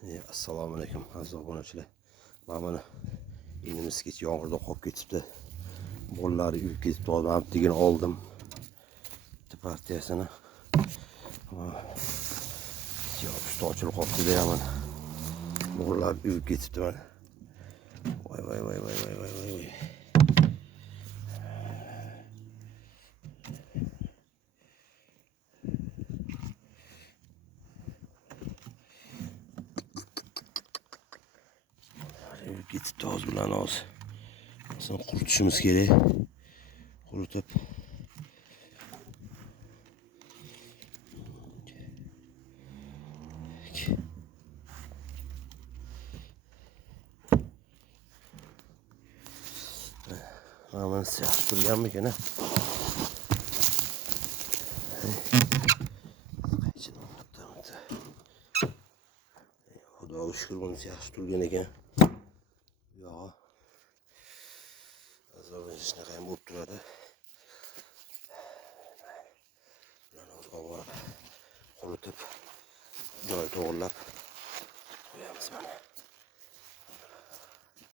Assalomu alaykum aziz obunachilar. Mana inimiz kech yomg'irda qolib ketibdi. Bollari uyib ketibdi. Men digini oldim. Bitta partiyasini. Yo, usti ochilib qolibdi deyman. Bollar uyib ketibdi mana. Voy. Ketibdi oz bilan oz. Aslında quritishimiz kerak. Quritib mana yaxshi turganmikan a? Xudoga shukr, bunisi yaxshi turgan ekan. Yog'i azobdan shunaqa ham bo'lib turadi. Bularni o'zi olib quritib, joy to'g'irlab qo'yamiz mana.